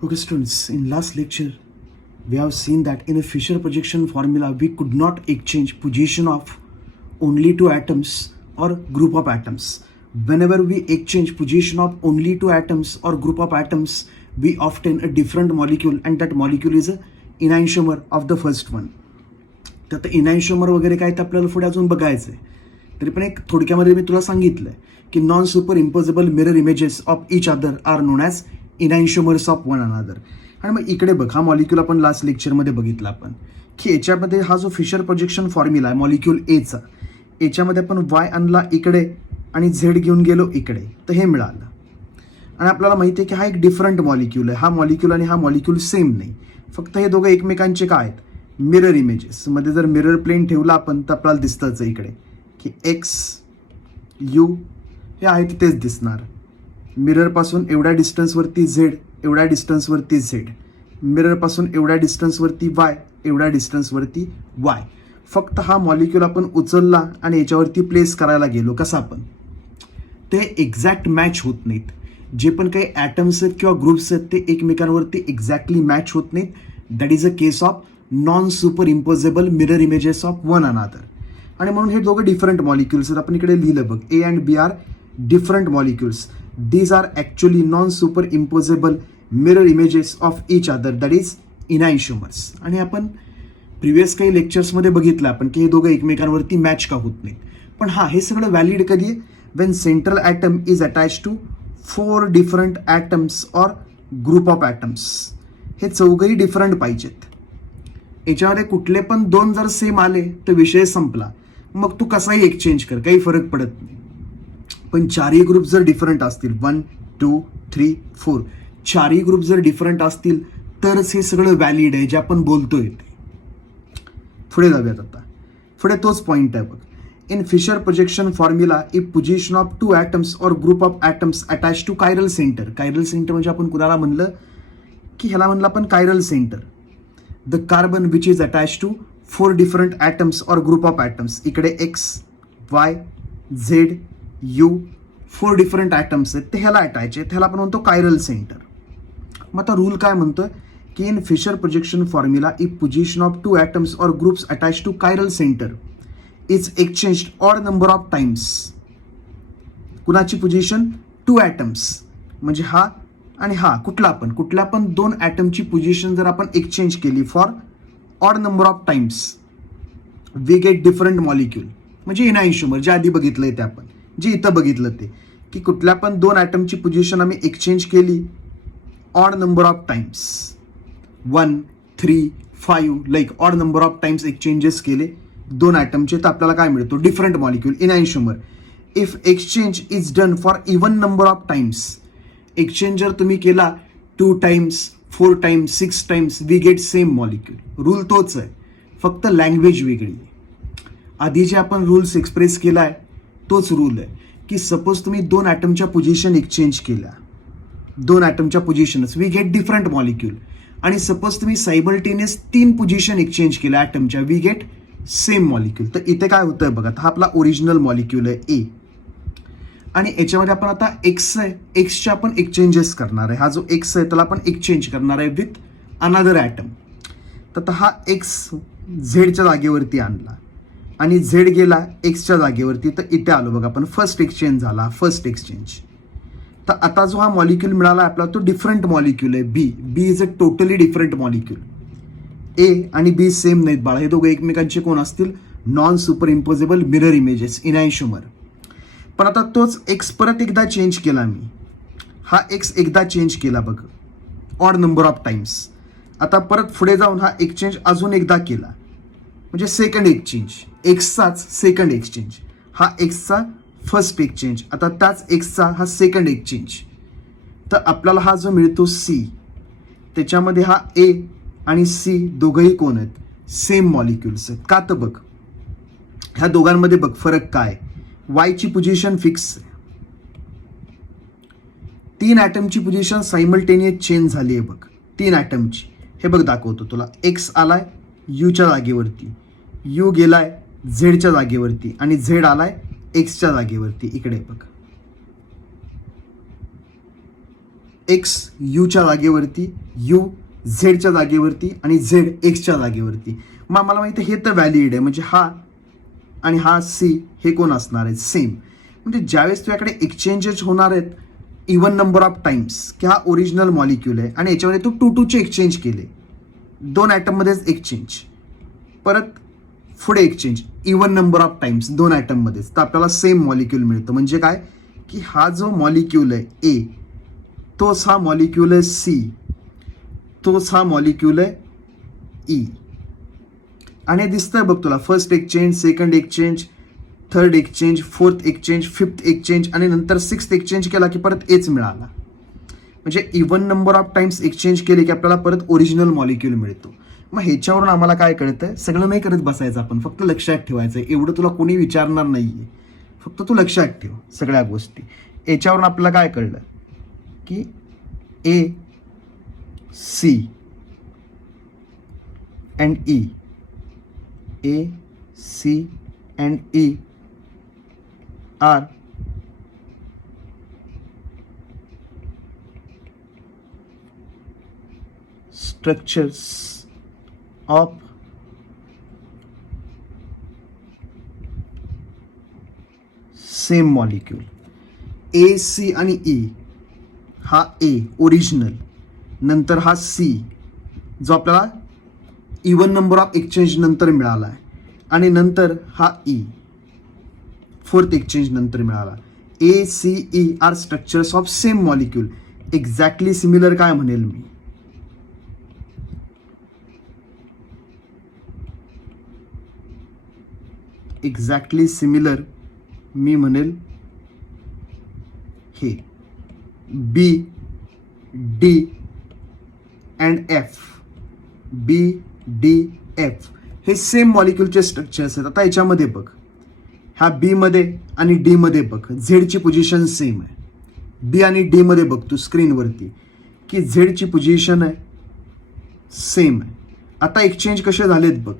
Okay, students, in last lecture, we have seen that in a Fisher projection formula, we could not exchange position of only two atoms or group of atoms. Whenever we exchange position of only two atoms or group of atoms, we obtain a different molecule, and that molecule is a enantiomer of the first one. तर enantiomer वगैरे काय ते आपल्याला पुढे अजून बघायचं आहे. तरी पण एक थोडक्यामध्ये मी तुला सांगितलंय की non superimposable mirror images of each other are known as enantiomers of one another. आणि मग इकडे बघ, हा मॉलिक्यूल आपण लास्ट लेक्चरमध्ये बघितला आपण की याच्यामध्ये हा जो फिशर प्रोजेक्शन फॉर्म्युला आहे मॉलिक्यूल एचा, याच्यामध्ये आपण वाय आणला इकडे आणि झेड घेऊन गेलो इकडे, तर हे मिळालं. आणि आपल्याला माहिती आहे की हा एक डिफरंट मॉलिक्यूल आहे. हा मॉलिक्यूल आणि हा मॉलिक्यूल सेम नाही, फक्त हे दोघं एकमेकांचे काय आहेत, मिरर इमेजेस. मध्ये जर मिरर प्लेन ठेवला आपण तर आपल्याला दिसतंच इकडे की एक्स यू हे आहे तेच दिसणार. मिररपासून एवढ्या डिस्टन्सवरती झेड, एवढ्या डिस्टन्सवरती झेड, मिररपासून एवढ्या डिस्टन्सवरती वाय, एवढ्या डिस्टन्सवरती वाय. फक्त हा मॉलिक्यूल आपण उचलला आणि याच्यावरती प्लेस करायला गेलो कसा आपण, ते एक्झॅक्ट मॅच होत नाहीत. जे पण काही ॲटम्स आहेत किंवा ग्रुप्स आहेत ते एकमेकांवरती एक्झॅक्टली मॅच होत नाहीत. That is a case of non superimposable mirror images of one another. आणि म्हणून हे दोघं डिफरंट मॉलिक्युल्स आहेत. आपण इकडे लिहिलं बघ, A and B are different molecules. These are actually non-superimposable mirror images of each other, that is enantiomers. आणि आपण प्रिव्हियस काही लेक्चर्समध्ये बघितलं आपण की हे दोघं एकमेकांवरती मॅच का होत नाहीत. पण हा हे सगळं व्हॅलिड कधी आहे, when central atom is attach to 4 different atoms or group of atoms. हे चौघही डिफरंट पाहिजेत. याच्यामध्ये कुठले पण दोन जर सेम आले तर विषय संपला, मग तू कसाही एक्सचेंज कर, काही फरक पडत नाही. पण चारही ग्रुप जर डिफरंट असतील, 1 2 3 4, चारही ग्रुप जर डिफरंट असतील तरच हे सगळं व्हॅलिड आहे जे आपण बोलतोय ते. पुढे जाऊयात आता. पुढे तोच पॉइंट आहे बघ. In fissure projection formula if position of two atoms or group of atoms attach to chiral centre. Chiral centre म्हणजे आपण कुणाला म्हणलं की ह्याला म्हणलं आपण chiral centre. The carbon which is attach to 4 different atoms or group of atoms. इकडे X Y Z U 4 different atoms आहेत ते ह्याला अटॅच आहेत, ह्याला आपण म्हणतो कायरल सेंटर. मग आता रूल काय म्हणतोय की in fissure projection formula if position of two atoms or groups attach to chiral centre is exchanged odd number of times. कुणाची पोजिशन, टू ॲटम्स म्हणजे हा आणि हा, कुठल्या पण दोन ॲटमची पोजिशन जर आपण एक्सचेंज केली for odd number of times, we get different molecule. म्हणजे एनाइन्शियोमर जे आधी बघितलंय ते आपण, जे इथं बघितलं ते की कुठल्या पण दोन ॲटमची पोजिशन आम्ही एक्सचेंज केली odd number of times, 1 3 5, like odd number of times exchanges केले दोन ॲटमचे, तर आपल्याला काय मिळतो, different molecule enantiomer. If exchange is done for even number of times, exchange जर तुम्ही केला 2 times 4 times 6 times, we get same molecule. Rule तोच आहे, फक्त लँग्वेज वेगळी आहे. आधी जे आपण रूल्स एक्सप्रेस केला आहे तोच रूल आहे की सपोज तुम्ही दोन ॲटमच्या पोझिशन एक्सचेंज केल्या, दोन ॲटमच्या पोझिशनच, वी गेट डिफरंट मॉलिक्यूल. आणि सपोज तुम्ही सायमल्टेनियस 3 पोझिशन एक्सचेंज केल्या ॲटमच्या, वी गेट सेम मॉलिक्यूल. तर इथे काय होतंय बघा, हा आपला ओरिजिनल मॉलिक्यूल आहे ए, आणि याच्यामध्ये आपण आता एक्स आहे, एक्सच्या आपण एक्सचेंजेस करणार आहे. हा जो एक्स आहे त्याला आपण एक्सचेंज करणार आहे विथ अनदर ॲटम. तर हा एक्स झेडच्या जागेवरती आणला आणि झेड गेला एक्सच्या जागेवरती, तर इथे आलो बघा आपण, फर्स्ट एक्सचेंज झाला, फर्स्ट एक्सचेंज. तर आता जो हा मॉलिक्यूल मिळाला आपला तो डिफरंट मॉलिक्यूल आहे B. B is a totally different molecule. A आणि बी सेम नाहीत बाळा, हे दोघं एकमेकांचे कोण असतील, non superimposable mirror images, enantiomer. पण आता तोच एक्स परत एकदा चेंज केला मी, हा एक्स एकदा चेंज केला बघ ऑड नंबर ऑफ टाइम्स. आता परत पुढे जाऊन हा एक्सचेंज अजून एकदा केला, म्हणजे सेकंड एक्सचेंज, एक्सचाच सेकंड एक्सचेंज. हा एक्सचा फर्स्ट एक्सचेंज, आता त्याच एक्सचा हा सेकंड एक्सचेंज. तर आपल्याला हा जो मिळतो सी, त्याच्यामध्ये हा ए आणि सी दोघंही कोण आहेत, सेम मॉलिक्युल्स आहेत. का तर बघ ह्या दोघांमध्ये बघ फरक काय, वायची पोझिशन फिक्स, 3 ॲटमची पोझिशन सायमल्टेनियस चेंज झाली आहे बघ, 3 ॲटमची. हे बघ दाखवतो तुला, एक्स आलाय यूच्या जागेवरती, यू गेलाय झेडच्या जागेवरती आणि झेड आलाय एक्सच्या जागेवरती. इकडे बघ एक्स यूच्या जागेवरती, यू झेडच्या जागेवरती आणि झेड एक्सच्या जागेवरती. मग आम्हाला माहिती आहे हे तर व्हॅलिड आहे, म्हणजे हा आणि हा सी हे कोण असणार आहे सेम. म्हणजे ज्यावेळेस तुझ्याकडे एक्सचेंजेस होणार आहेत इवन नंबर ऑफ टाइम्स की हा ओरिजिनल मॉलिक्यूल आहे आणि याच्यामध्ये तू 2-2चे एक्सचेंज केले, 2 ॲटममध्येच एक्सचेंज, परत पुढे exchange even number of times 2 ॲटममध्येच, तर आपल्याला सेम मॉलिक्यूल मिळतं. म्हणजे काय की हा जो मॉलिक्यूल आहे ए, तोच हा मॉलिक्यूल आहे सी, तोच हा मॉलिक्यूल आहे ई. आणि हे दिसतंय बघ तुला, first exchange, second exchange, third exchange, fourth exchange, fifth exchange आणि नंतर सिक्स्थ एक्सचेंज केला की परत एच मिळाला. म्हणजे even number of times exchange केले की आपल्याला परत ओरिजिनल मॉलिक्यूल मिळतो. मग ह्याच्यावरून आम्हाला काय कळतंय, सगळं नाही करत बसायचं आपण, फक्त लक्षात ठेवायचं. एवढं तुला कोणी विचारणार नाहीये, फक्त तू लक्षात ठेव सगळ्या गोष्टी. याच्यावरून आपल्याला काय कळलं की A C and E, A C and E are structures of same molecule. A, C आणि E, हा A ओरिजिनल, नंतर हा C जो आपल्याला इवन नंबर ऑफ एक्सचेंज नंतर मिळाला आहे, आणि नंतर हा E फोर्थ एक्सचेंज नंतर मिळाला. A, C, E are structures of same molecule. Exactly similar काय म्हणेल मी, एक्झॅक्टली सिमिलर मी म्हणेल हे B D and F. B D F हे सेम मॉलिक्यूलचे स्ट्रक्चर्स आहेत. आता याच्यामध्ये बघ, ह्या बी मध्ये आणि डी मध्ये बघ झेडची पोझिशन सेम आहे. बी आणि डी मध्ये बघ तू स्क्रीनवरती की झेडची पोझिशन आहे सेम आहे. आता एक्सचेंज कसे झालेत बघ,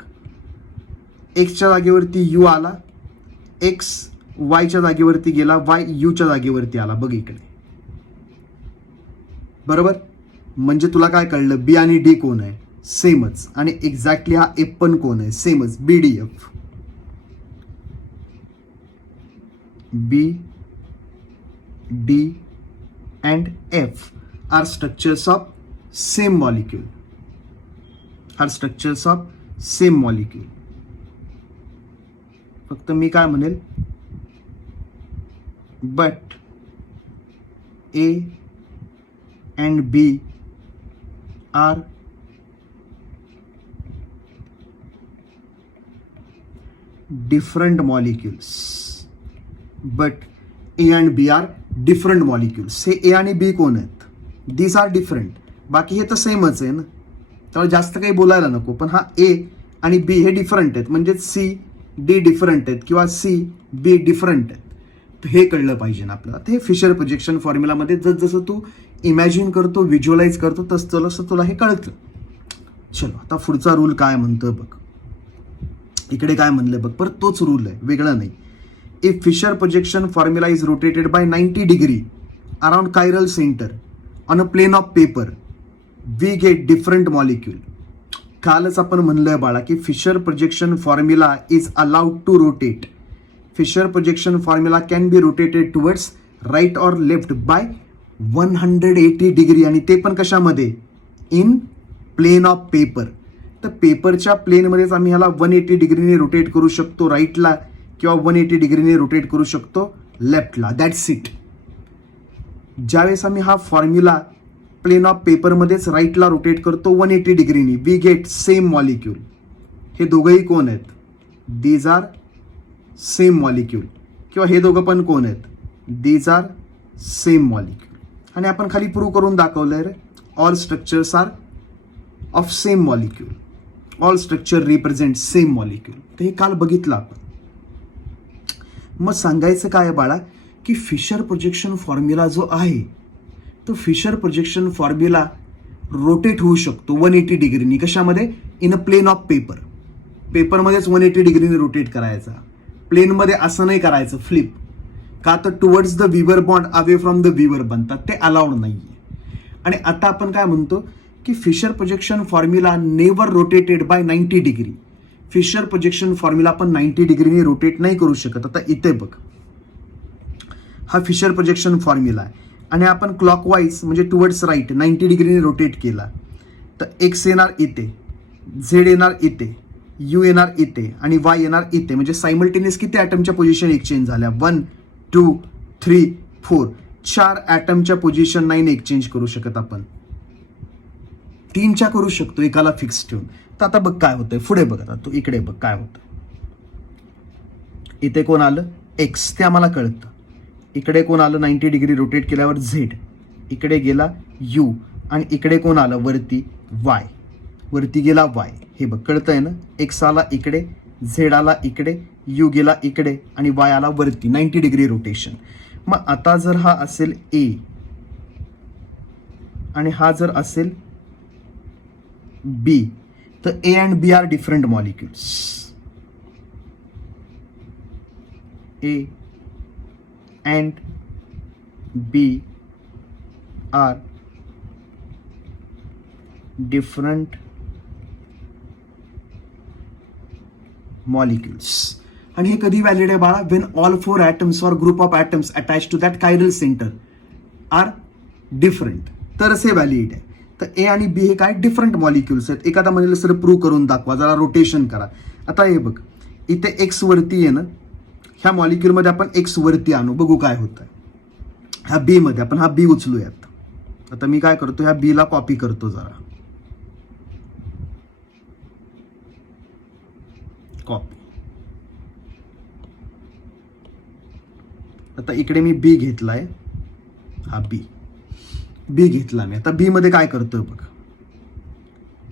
एक्सच्या जागेवरती यू आला, एक्स वायच्या जागेवरती गेला, वाय यूच्या जागेवरती आला. बघ इकडे, बरोबर. म्हणजे तुला काय कळलं, बी आणि डी कोण आहे सेमच, आणि एक्झॅक्टली हा एफ पण कोण आहे सेमच, B D F. B D and F are structures of same molecule, are structures of same molecule. फक्त मी काय म्हणेल, but A and B are different molecules. But A and B are different molecules. हे A आणि बी कोण आहेत, these R different. बाकी हे तर सेमच आहे ना, त्यामुळे जास्त काही बोलायला नको. पण हा ए आणि बी हे डिफरंट आहेत, म्हणजे सी डी डिफरंट आहेत किंवा सी बी डिफरंट आहेत. तर हे कळलं पाहिजे ना आपल्याला. ते फिशर प्रोजेक्शन फॉर्म्युलामध्ये जसं तू इमॅजिन करतो, व्हिज्युअलाइज करतो, तसं तुला हे कळतं. चलो आता पुढचा रूल काय म्हणतोय बघ. इकडे काय म्हणलंय बघ, परत तोच रूल आहे, वेगळा नाही. If Fischer projection formula is rotated by 90 degree around chiral centre on a plane of paper, we get different molecule. कालच आपण म्हणलंय बाळा की fissure projection formula is allowed to rotate. Fissure projection formula can be rotated towards right or left by 180 degree, आणि ते पण कशामध्ये, in plane of paper. तर पेपरच्या प्लेनमध्येच आम्ही ह्याला 180 डिग्रीने रोटेट करू शकतो राईटला, किंवा 180 डिग्रीने रोटेट करू शकतो लेफ्टला. That's it. ज्यावेळेस आम्ही हा फॉर्म्युला प्लेन ऑफ पेपरमध्येच राईटला रोटेट करतो 180 डिग्रीनी, वी गेट सेम मॉलिक्यूल. हे दोघंही कोण आहेत, दीज आर सेम मॉलिक्यूल. किंवा हे दोघं पण कोण आहेत, दीज आर सेम मॉलिक्यूल. आणि आपण खाली प्रूव्ह करून दाखवलंय रे, all structures are of same molecule, all structure represent same molecule. तर हे काल बघितलं आपण. मग सांगायचं काय बाळा की फिशर प्रोजेक्शन फॉर्म्युला जो आहे तो फिशर प्रोजेक्शन फॉर्म्युला रोटेट होऊ शकतो 180 डिग्रीनी. कशामध्ये, in a plane of paper. पेपरमध्येच 180 डिग्रीने रोटेट करायचा, प्लेनमध्ये असं नाही करायचं फ्लिप. का तर towards the viewer bond, away from the viewer बनतात, ते अलाउड नाहीये. आणि आता आपण काय म्हणतो की fissure projection formula never rotated by 90 degree. Fischer projection formula आपण 90 डिग्रीने रोटेट नाही करू शकत. आता इथे बघ, हा फिशर प्रोजेक्शन फॉर्म्युला आहे आणि आपण क्लॉकवाईज म्हणजे टुवर्ड्स राईट 90 डिग्रीने रोटेट केला तर एक्स येणार इथे, झेड येणार इथे, यू येणार इथे आणि वाय येणार इथे. म्हणजे सायमल्टेनियस किती ॲटमच्या पोझिशन एक्सचेंज झाल्या? 1 2 3 4. 4 ॲटमच्या पोझिशन नाही एक्सचेंज करू शकत आपण, 3च्या करू शकतो एकाला फिक्स ठेवून. तर आता बघ काय होतंय, पुढे बघ. आता तू इकडे बघ काय होतं. इथे कोण आलं? एक्स, ते आम्हाला कळतं. इकडे कोण आलं 90 डिग्री रोटेट केल्यावर? झेड. इकडे गेला यू आणि इकडे कोण आलं वरती? वाय. वरती गेला वाय. हे बघ कळतंय ना? एक्स आला इकडे, झेड आला इकडे, यू गेला इकडे आणि वाय आला वरती. 90 डिग्री रोटेशन. मग आता जर हा असेल ए आणि हा जर असेल बी तर A and B are different molecules. A and B are different molecules. आणि हे कधी व्हॅलिड आहे बाळा? When all 4 atoms or group of atoms attach to that chiral centre are different, तरच हे व्हॅलिड आहे. तर ए आणि बी हे काय डिफरंट मॉलिक्युल्स आहेत. एखादा म्हणेल सर प्रूव्ह करून दाखवा, जरा रोटेशन करा. आता हे बघ, इथे एक्स वरती आहे ना, ह्या मॉलिक्युलमध्ये आपण एक्स वरती आणू, बघू काय होतं. ह्या बी मध्ये आपण हा बी उचलूयात. आता मी काय करतो, ह्या बी ला कॉपी करतो जरा, कॉपी. आता इकडे मी बी घेतलाय, हा बी घेतला मी. आता बी मध्ये काय करतोय बघ,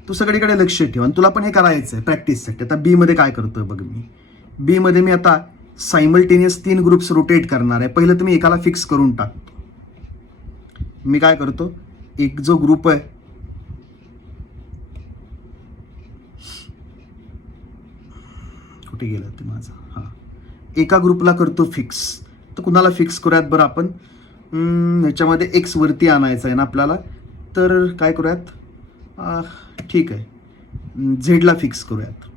तू सगळीकडे लक्ष ठेव आणि तुला पण हे करायचंय प्रॅक्टिससाठी. आता बी मध्ये काय करतोय बघ, बी मध्ये मी आता सायमल्टेनियस 3 ग्रुप्स रोटेट करणार आहे. पहिलं तुम्ही एकाला फिक्स करून टाकतो. मी काय करतो, एक जो ग्रुप आहे कुठे गेला ते माझा, हा एका ग्रुपला करतो फिक्स. तर कुणाला फिक्स करूयात बरं आपण? ह्याच्यामध्ये एक्स वरती आणायचं आहे ना आपल्याला, तर काय करूयात, ठीक आहे झेडला फिक्स करूयात.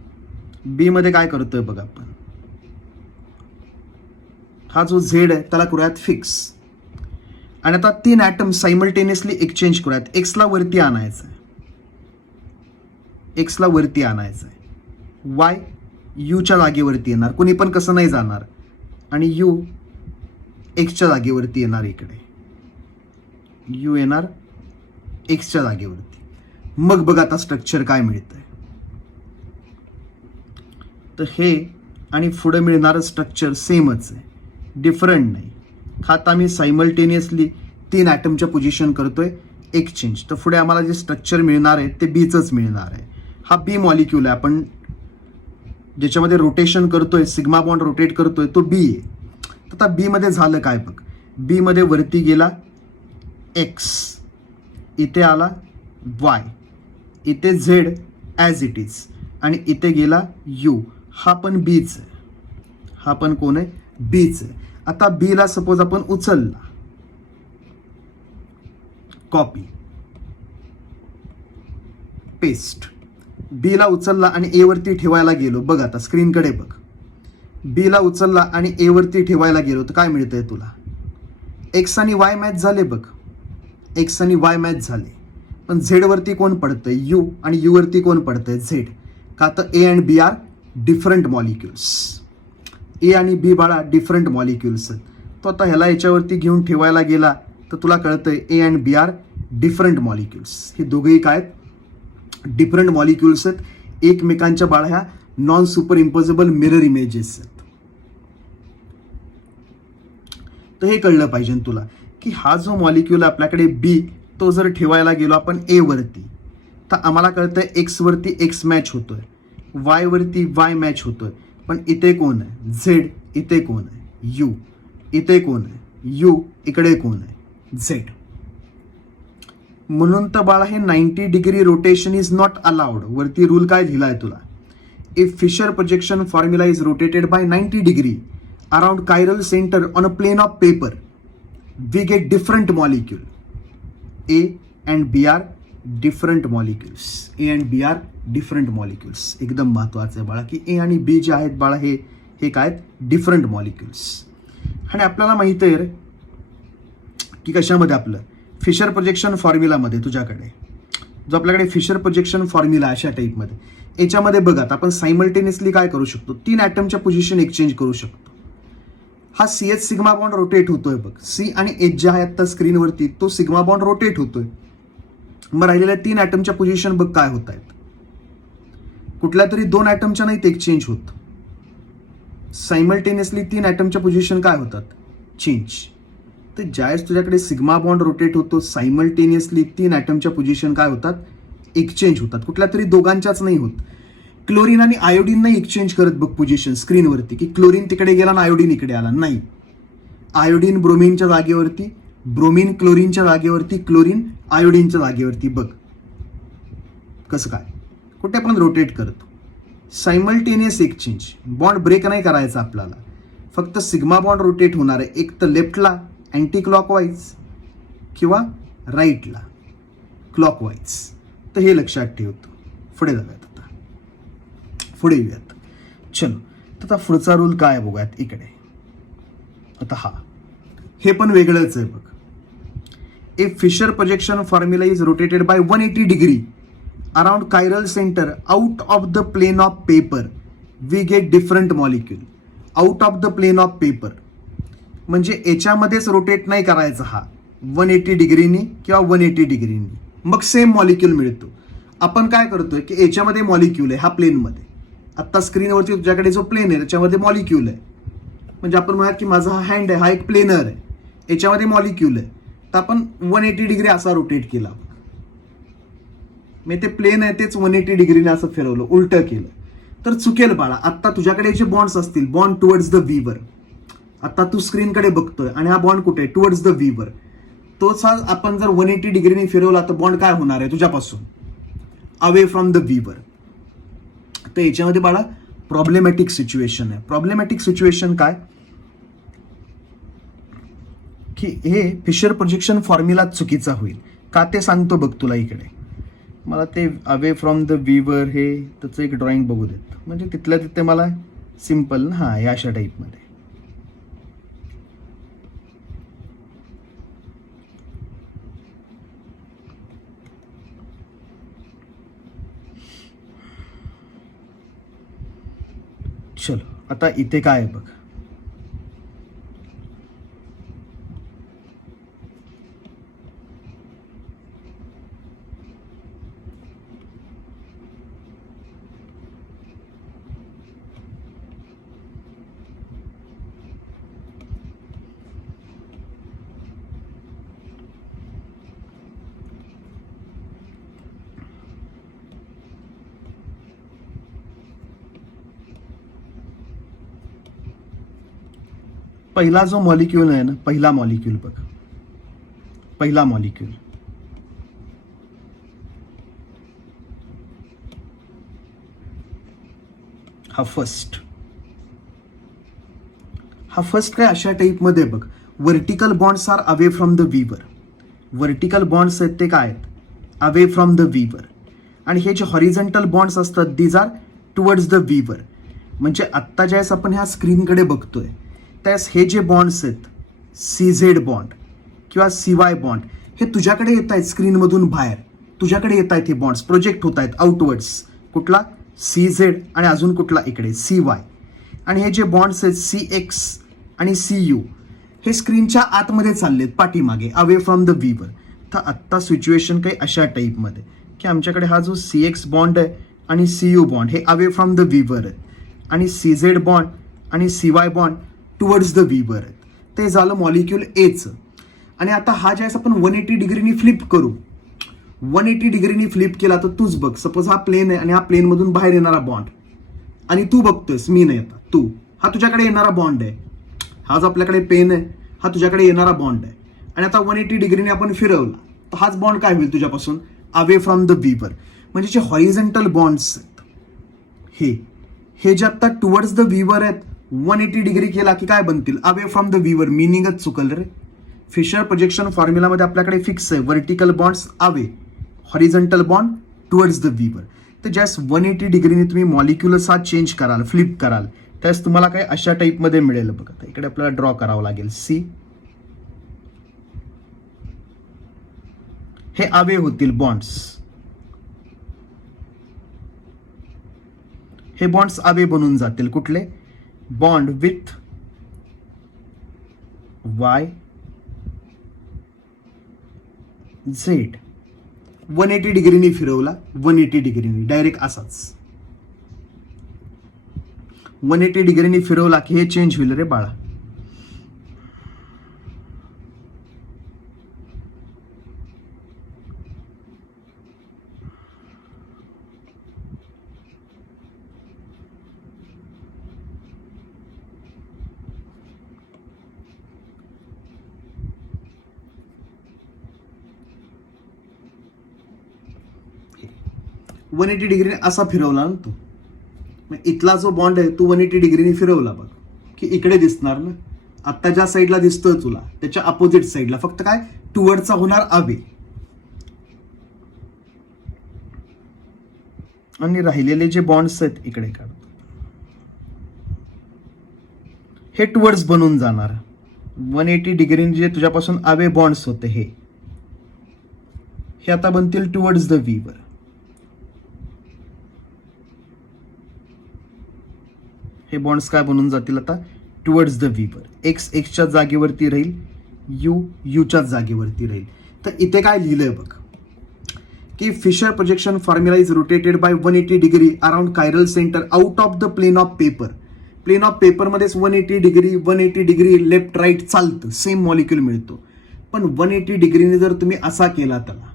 बी मध्ये काय करतोय बघा आपण, हा जो झेड आहे त्याला करूयात फिक्स. आणि आता 3 ॲटम सायमल्टेनियसली एक्सचेंज करूयात. एक्सला वरती आणायचं आहे, एक्सला वरती आणायचं आहे. वाय यूच्या जागेवरती येणार, कोणी पण कसं नाही जाणार, आणि यू एक्सच्या जागेवरती येणार. इकडे यू येणार एक्सच्या जागेवरती. मग बघ आता स्ट्रक्चर काय मिळतंय. तर हे आणि पुढे मिळणारं स्ट्रक्चर सेमच आहे, डिफरंट नाही. आता आम्ही सायमल्टेनियसली 3 ॲटमच्या पोझिशन करतोय एक्सचेंज. तर पुढे आम्हाला जे स्ट्रक्चर मिळणार आहे ते बीचंच मिळणार आहे. हा बी मॉलिक्यूल आहे, आपण ज्याच्यामध्ये रोटेशन करतोय, सिग्मा बॉन्ड रोटेट करतोय, तो बी आहे. आता बी मध्ये झालं काय बघ, बी मध्ये वरती गेला एक्स, इथे आला वाय, इथे झेड ॲज इट इज, आणि इथे गेला यू. हा पण बीच आहे, हा पण कोण आहे? बीच आहे. आता बी ला सपोज आपण उचलला, कॉपी पेस्ट. बी ला उचलला आणि ए वरती ठेवायला गेलो. बघ आता स्क्रीनकडे बघ, बी ला उचलला आणि ए वरती ठेवायला गेलो तर काय मिळतंय तुला? एक्स आणि वाय मॅच झाले बघ, एक्स आणि वाय मॅच झाले. पण झेड वरती कोण पडतंय? यू. आणि यू वरती कोण पडतंय? झेड. का तर A and B are different molecules. A आणि बी बाळा डिफरंट मॉलिक्युल्स आहेत. तो आता ह्याला याच्यावरती घेऊन ठेवायला गेला तर तुला कळतंय A and B are different molecules. हे दोघेही काय डिफरंट मॉलिक्युल्स आहेत. एकमेकांच्या बाळा ह्या non superimposable mirror images आहेत. तर हे कळलं पाहिजे तुला की हा जो मॉलिक्यूल आपल्याकडे बी, तो जर ठेवायला गेलो आपण ए वरती तर आम्हाला कळतंय एक्स वरती एक्स मॅच होतोय, वाय वरती वाय मॅच होतोय. पण इथे कोण आहे? झेड. इथे कोण आहे? यू. इथे कोण आहे? यू. इकडे कोण आहे? झेड. म्हणून तर बाळा हे 90 degree rotation is not allowed. वरती रूल काय लिहिलाय तुला? If Fischer projection formula is rotated by 90 degree around chiral center on a plane of paper, we get different molecule A and B are different molecules. A and B are different molecules. एकदम महत्त्वाचं आहे बाळा की ए आणि B J आहेत बाळा हे काय आहेत, डिफरंट मॉलिक्युल्स. आणि आपल्याला माहिती आहे की कशामध्ये आपलं फिशर प्रोजेक्शन फॉर्म्युलामध्ये तुझ्याकडे जो आपल्याकडे फिशर प्रोजेक्शन फॉर्म्युला अशा टाईपमध्ये याच्यामध्ये बघा आपण सायमल्टेनियसली काय करू शकतो, 3 ॲटमच्या पोझिशन एक्सचेंज करू शकतो. हा CH सिग्मा बॉन्ड रोटेट होतोय बघ, C आणि H जे आहे आता स्क्रीनवरती तो सिग्मा बॉन्ड रोटेट होतोय. मग राहिलेल्या 3 ॲटमच्या पोझिशन बघ काय होत आहेत, कुठल्या तरी 2 ॲटमच्या नाहीत एक्सचेंज होत. सायमल्टेनियसली 3 ॲटमच्या पोझिशन काय होतात, चेंज. तर ज्यावेळेस तुझ्याकडे सिग्मा बॉन्ड रोटेट होतो सायमल्टेनियसली 3 ॲटमच्या पोझिशन काय होतात, एक्सचेंज होतात. कुठल्या तरी दोघांच्याच नाही होत. क्लोरीन आणि आयोडीन नाही एक्सचेंज करत बघ पोझिशन स्क्रीनवरती की क्लोरीन तिकडे गेला आणि आयोडीन इकडे आला, नाही. आयोडीन ब्रोमीनच्या जागेवरती, ब्रोमीन क्लोरीनच्या जागेवरती, क्लोरीन आयोडीनच्या जागेवरती. बघ कसं काय, कुठे पण रोटेट करतो. सायमल्टेनियस एक्सचेंज, बॉन्ड ब्रेक नाही करायचा आपल्याला, फक्त सिग्मा बॉन्ड रोटेट होणार आहे, एक तर लेफ्टला अँटी क्लॉकवाईज किंवा राईटला क्लॉकवाईज. तर हे लक्षात ठेवतो. पुढे जाऊयात आता, पुढे येऊयात. चलो तर आता पुढचा रूल काय बघूयात इकडे. आता हा हे पण वेगळंच आहे बघ. A Fisher projection formula is rotated by 180 degree around chiral centre out of the plane of paper we get different molecule. Out of the plane of paper म्हणजे याच्यामध्येच रोटेट नाही करायचा हा 180 डिग्रीनी किंवा 180 डिग्रीनी, मग सेम मॉलिक्यूल मिळतो. आपण काय करतोय की याच्यामध्ये मॉलिक्यूल आहे, हा प्लेनमध्ये आत्ता स्क्रीनवरती तुझ्याकडे जो प्लेन आहे त्याच्यामध्ये मॉलिक्यूल आहे. म्हणजे आपण म्हणूयात की माझा हा हँड आहे, हा एक प्लेनर आहे, याच्यामध्ये मॉलिक्यूल आहे. तर आपण 180 डिग्री असा रोटेट केला, म्हणजे ते प्लेन आहे तेच 180 डिग्रीने असं फिरवलं, उलटं केलं तर चुकेल बाळा. आत्ता तुझ्याकडे जे बॉन्ड्स असतील, बॉन्ड टुवर्ड्स द व्हीवर, आता तू स्क्रीनकडे बघतोय आणि हा बॉन्ड कुठे आहे, टुवर्ड्स द व्हीवर. तोच हा आपण जर 180 डिग्रीने फिरवला तर बॉन्ड काय होणार आहे तुझ्यापासून, अवे फ्रॉम द व्हीवर. तर याच्यामध्ये बाळा प्रॉब्लेमॅटिक सिच्युएशन आहे. प्रॉब्लेमॅटिक सिच्युएशन काय की हे फिशर प्रोजेक्शन फॉर्म्युला चुकीचा होईल का ते सांगतो बघ तुला. इकडे मला ते अवे फ्रॉम द व्हीवर हे त्याचं एक ड्रॉइंग बघू देत, म्हणजे तिथल्या तिथे मला सिम्पल ना, हा या अशा टाईपमध्ये. चलो आता इथे काय आहे बघ, पहिला जो मॉलिक्यूल आहे ना, पहिला मॉलिक्यूल बघ, पहिला मॉलिक्यूल हा फर्स्ट, हा फर्स्ट काय अशा टाईपमध्ये बघ. Vertical bonds are away from the viewer. Vertical bonds आहेत ते काय आहेत, अवे फ्रॉम द व्हीवर. आणि हे जे हॉरिझॉन्टल बॉन्ड्स असतात दीज आर टुवर्ड्स द व्हीवर. म्हणजे आत्ता ज्यावेळेस आपण ह्या स्क्रीनकडे बघतोय त्यावेळेस हे जे बॉन्ड्स आहेत, CZ बॉन्ड किंवा CY बॉन्ड, हे तुझ्याकडे येत आहेत स्क्रीनमधून बाहेर, तुझ्याकडे येत आहेत हे बॉन्ड्स, प्रोजेक्ट होत आहेत आउटवर्ड्स. कुठला CZ आणि अजून कुठला इकडे CY. आणि हे जे बॉन्ड्स आहेत CX आणि CU हे स्क्रीनच्या आतमध्ये चाललेत पाठीमागे, अवे फ्रॉम द व्हीवर. तर आत्ता सिच्युएशन काही अशा टाईपमध्ये की आमच्याकडे हा जो CX बॉन्ड आहे आणि CU बॉन्ड हे अवे फ्रॉम द व्हीवर आहे, आणि CZ बॉन्ड आणि CY बॉन्ड टुवर्ड्स द व्हीवर आहेत. ते झालं मॉलिक्यूल एचं. आणि आता हा ज्यावेळेस आपण 180 डिग्रीनी फ्लिप करू, 180 डिग्रीनी फ्लिप केला तर तूच बघ, सपोज हा प्लेन आहे आणि हा प्लेनमधून बाहेर येणारा बॉन्ड, आणि तू बघतोयस, मी नाही, आता तू, हा तुझ्याकडे येणारा बॉन्ड आहे, हा जो आपल्याकडे पेन आहे हा तुझ्याकडे येणारा बॉन्ड आहे. आणि आता 180 डिग्रीने आपण फिरवला तर हाच बॉन्ड काय होईल तुझ्यापासून, अवे फ्रॉम द व्हीवर. म्हणजे जे हॉरिझॉन्टल बॉन्ड्स आहेत हे जे आता टुवर्ड्स द व्हीवर आहेत, 180 डिग्री केला की काय बनतील, अवे फ्रॉम द व्हीवर. मिनिंगच चुकल रे. फिशर प्रोजेक्शन फॉर्म्युलामध्ये आपल्याकडे फिक्स आहे vertical bonds away, horizontal bond towards the व्हीवर. तर ज्यास 180 डिग्रीने तुम्ही मॉलिक्युलस हा चेंज कराल, फ्लिप कराल, त्यास तुम्हाला काय अशा टाईपमध्ये मिळेल बघा. तर इकडे आपल्याला ड्रॉ करावं लागेल. सी हे अवे होतील बॉन्ड्स, हे बॉन्ड्स अवे बनून जातील. कुठले? Bond with Y Z. 180 डिग्रीनी फिरवला, 180 डिग्रीनी डायरेक्ट असाच 180 डिग्रीनी फिरवला की हे चेंज होईल रे बाळा. वन 180 डिग्रीने असा फिरवला ना तू, इथला जो बॉन्ड आहे तो 180 डिग्रीने फिरवला बघ की इकडे दिसणार ना. आता ज्या साईडला दिसतोय तुला त्याच्या अपोजिट साईडला फक्त काय टुवर्डचा होणार अवे, आणि राहिलेले जे बॉन्ड्स आहेत इकडे काढतो, हे टुवर्ड्स बनून जाणार. 180 डिग्रीने जे तुझ्यापासून अवे बॉन्ड्स होते हे आता बनतील टुवर्ड्स द व्हीवर. हे बॉन्ड्स काय बनून जातील आता टुवर्ड्स द व्हीवर. एक्स एक्सच्या जागेवरती राहील, यू यूच्याच जागेवरती राहील. तर इथे काय लिहिलंय बघ की fissure projection formula is rotated by 180 degree around chiral centre out of the plane of paper. Plane of पेपरमध्येच 180 डिग्री लेफ्ट राईट चालतं, सेम मॉलिक्यूल मिळतो. पण 180 डिग्रीने जर तुम्ही असा केला त्याला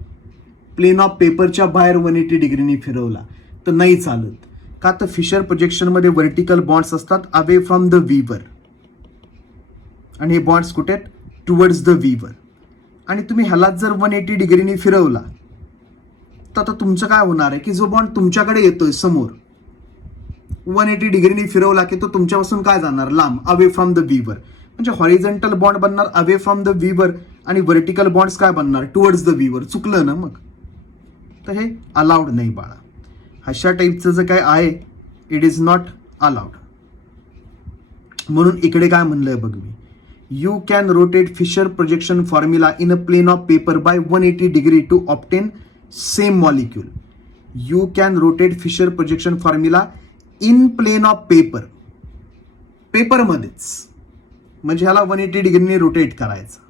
प्लेन ऑफ पेपरच्या बाहेर 180 डिग्रीने फिरवला तर नाही चालत. का? तर फिशर प्रोजेक्शनमध्ये व्हर्टिकल बॉन्ड्स असतात अवे फ्रॉम द व्हीवर, आणि हे बॉन्ड्स कुठे टुवर्ड्स द व्हीवर. आणि तुम्ही ह्यालाच जर 180 डिग्रीने फिरवला तर आता तुमचं काय होणार आहे की जो बॉन्ड तुमच्याकडे येतोय समोर 180 डिग्रीने फिरवला की तो तुमच्यापासून काय जाणार लांब, अवे फ्रॉम द व्हीवर. म्हणजे हॉरिझॉन्टल बॉन्ड बनणार अवे फ्रॉम द व्हीवर आणि व्हर्टिकल बॉन्ड्स काय बनणार टुवर्ड्स द व्हीवर. चुकलं ना मग. तर हे अलाउड नाही बाळा. अशा टाईपचं जे काय आहे इट इज नॉट अलाउड. म्हणून इकडे काय म्हणलंय बघ मी, you can rotate fissure projection formula in a plane of paper by 180 degree to obtain same molecule. You can rotate fissure projection formula in plane of paper, पेपरमध्येच, म्हणजे ह्याला 180 डिग्रीने रोटेट करायचं.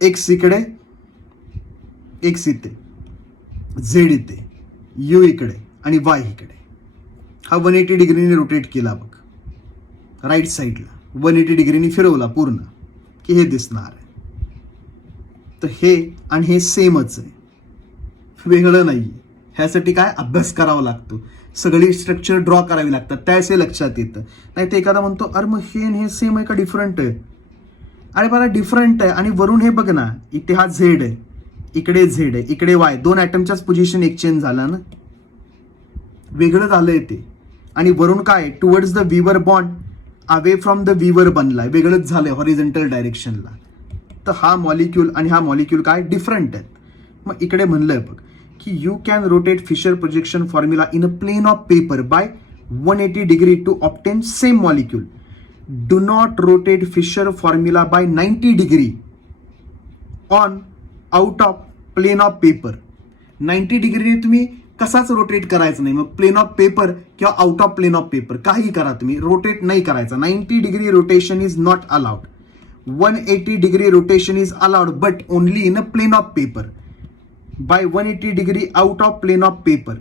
एक्स इकडे, एक्स इथे, झेड इथे, you इकडे आणि वाय इकडे. हा 180 डिग्रीने रोटेट केला बघ राईट साईडला, 180 डिग्रीने फिरवला पूर्ण की हे दिसणार आहे. तर हे आणि हे सेमच आहे, वेगळं नाही. ह्यासाठी काय अभ्यास करावा लागतो, सगळी स्ट्रक्चर ड्रॉ करावी लागतात, त्याच हे लक्षात येतं. नाही तर एखादा म्हणतो अरे मग हे सेम आहे का डिफरंट आहे. अरे बरं डिफरंट आहे. आणि वरून हे बघ ना, इथे हा झेड आहे, इकडे झेड आहे, इकडे वाय, दोन ॲटमच्याच पोझिशन एक्सचेंज झाला ना, वेगळं झालंय ते. आणि वरून काय टुवर्ड्स द व्हीवर बॉन्ड अवे फ्रॉम द व्हीवर बनलाय, वेगळंच झालंय हॉरिझॉन्टल डायरेक्शनला. तर हा मॉलिक्यूल आणि हा मॉलिक्यूल काय डिफरंट आहेत. मग इकडे म्हणलंय बघ की you can rotate fissure projection formula in a plane of paper by 180 degree to obtain same molecule. Do not rotate Fischer formula by 90 degree on out of plane of paper. 90 डिग्रीने तुम्ही कसाच rotate करायचं नाही. मग plane of paper किंवा out of plane of paper काही करा तुम्ही, रोटेट नाही करायचं. 90 degree rotation is not allowed. 180 degree rotation is allowed but only in a plane of paper by 180 degree out of plane of paper.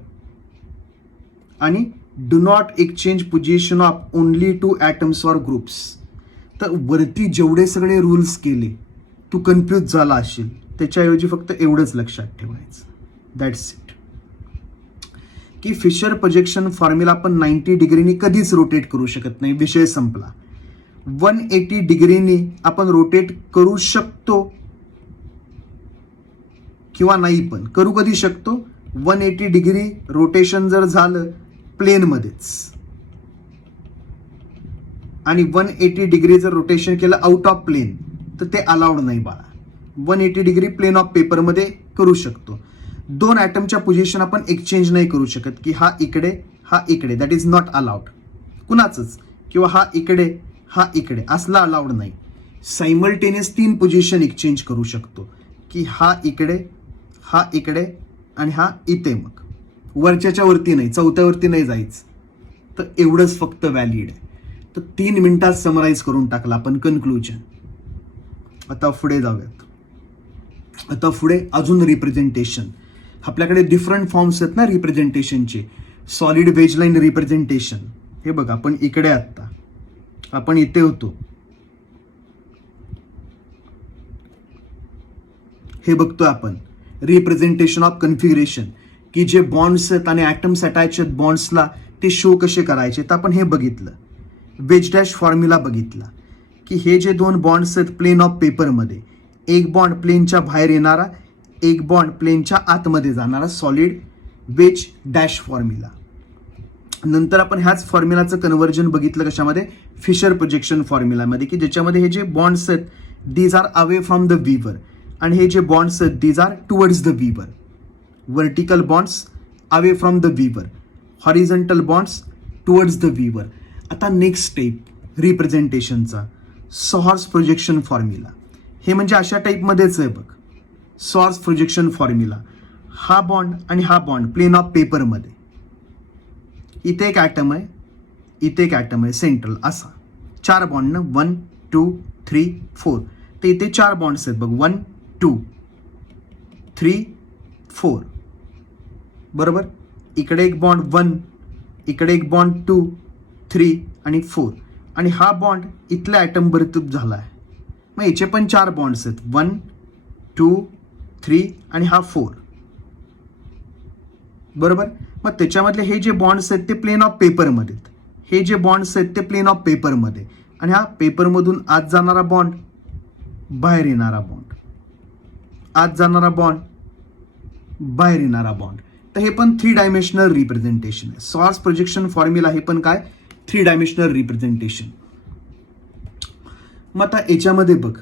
आणि do not exchange position of only 2 atoms or groups. तर वरती जेवढे सगळे rules केले तू confuse झाला असेल, त्याच्याऐवजी फक्त एवढंच लक्षात ठेवायचं, दॅट्स इट. की फिशर प्रोजेक्शन फॉर्म्युला पण 90 डिग्रीनी कधीच रोटेट करू शकत नाही, विषय संपला. 180 डिग्रीनी आपण रोटेट करू शकतो किंवा नाही, पण करू कधी शकतो 180 डिग्री रोटेशन जर झालं प्लेनमध्येच, आणि 180 डिग्री जर रोटेशन केलं आउट ऑफ प्लेन तर ते अलाउड नाही बाळा. 180 डिग्री प्लेन ऑफ पेपरमध्ये करू शकतो. 2 ॲटमच्या पोझिशन आपण एक्सचेंज नाही करू शकत, की हा इकडे, दॅट इज नॉट अलाउड कुणाचंच, किंवा हा इकडे असला अलाउड नाही. सायमल्टेनियस 3 पोझिशन एक्सचेंज करू शकतो, की हा इकडे आणि हा इथे. मग वरच्या वरती नाही, चौथ्यावरती नाही जायचं. तर एवढंच फक्त व्हॅलिड आहे. तर 3 मिनिटात समराईज करून टाकला आपण कन्क्लुजन. आता पुढे जाऊयात. आता पुढे अजून रिप्रेझेंटेशन. आपल्याकडे डिफरंट फॉर्म्स आहेत ना रिप्रेझेंटेशनचे. Solid wedge line representation. हे बघा, आपण इकडे आत्ता, आपण इथे होतो, हे बघतोय आपण. रिप्रेझेंटेशन ऑफ कन्फिगरेशन, की जे बॉन्ड्स आहेत आणि ॲटम्स अटॅच आहेत बॉन्ड्सला, ते शो कसे करायचे तर आपण हे बघितलं. वेज डॅश फॉर्म्युला बघितला, की हे जे 2 बॉन्ड्स आहेत प्लेन ऑफ पेपरमध्ये, एक बॉन्ड प्लेनच्या बाहेर येणारा, एक बॉन्ड प्लेनच्या आतमध्ये जाणारा, सॉलिड वेज डॅश फॉर्म्युला. नंतर आपण ह्याच फॉर्म्युलाचं कन्व्हर्जन बघितलं कशामध्ये, फिशर प्रोजेक्शन फॉर्म्युलामध्ये, की ज्याच्यामध्ये हे जे बॉन्ड्स आहेत these are away from the viewer, आणि हे जे बॉन्ड्स आहेत these are towards the viewer. Vertical bonds away from the viewer, horizontal bonds towards the viewer. आता नेक्स्ट स्टेप रिप्रेझेंटेशनचा, सॉर्स प्रोजेक्शन फॉर्म्युला. हे म्हणजे अशा टाईपमध्येच आहे बघ, सॉर्स प्रोजेक्शन फॉर्म्युला. हा बॉन्ड आणि हा बॉन्ड प्लेन ऑफ पेपरमध्ये, इथे एक ॲटम आहे, इथे एक ॲटम आहे सेंट्रल, असा 4 बॉन्ड ना, 1 2 3 4. तर इथे 4 बॉन्ड्स आहेत बघ, 1 2 3 4, बरोबर. इकडे एक बॉन्ड 1, इकडे एक बॉन्ड 2 3 आणि 4, आणि हा बॉन्ड इथल्या ॲटम बरोबर झाला आहे. मग याचे पण 4 बॉन्ड्स आहेत, 1 2 3 आणि हा 4, बरोबर. मग त्याच्यामधले हे जे बॉन्ड्स आहेत ते प्लेन ऑफ पेपरमध्ये, हे जे बॉन्ड्स आहेत ते प्लेन ऑफ पेपरमध्ये, आणि हा पेपरमधून आत जाणारा बॉन्ड, बाहेर येणारा बॉन्ड, आत जाणारा बॉन्ड, बाहेर येणारा बॉन्ड. तर हे पण 3 डायमेन्शनल रिप्रेझेंटेशन आहे. सॉर्स प्रोजेक्शन फॉर्म्युला हे पण काय, 3 डायमेन्शनल रिप्रेझेंटेशन. मग आता याच्यामध्ये बघ,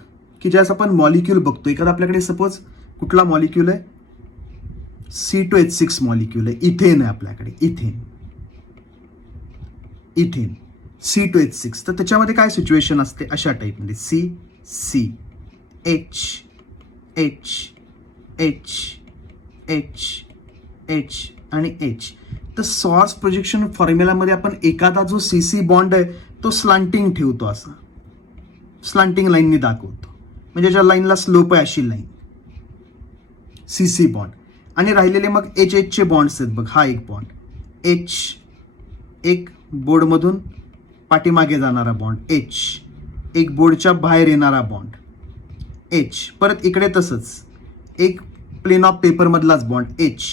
की ज्यास आपण मॉलिक्यूल बघतो, एखादा आपल्याकडे सपोज कुठला मॉलिक्यूल आहे, C2H6 मॉलिक्यूल आहे, इथेन आहे आपल्याकडे, इथेन C2H6. तर त्याच्यामध्ये काय सिच्युएशन असते, अशा टाईपमध्ये C H H H H H आणि H. तर सॉर्स प्रोजेक्शन फॉर्म्युलामध्ये आपण एखादा जो CC बॉन्ड आहे तो स्लांटिंग ठेवतो, असा स्लांटिंग लाईननी दाखवतो, म्हणजे ज्या लाईनला स्लोप आहे अशी लाईन CC बॉन्ड. आणि राहिलेले मग HH बॉन्ड्स आहेत बघ, हा एक बॉन्ड H, एक बोर्डमधून पाठीमागे जाणारा बॉन्ड H, एक बोर्डच्या बाहेर येणारा बॉन्ड H, परत इकडे तसंच एक प्लेन ऑफ पेपरमधलाच बॉन्ड H,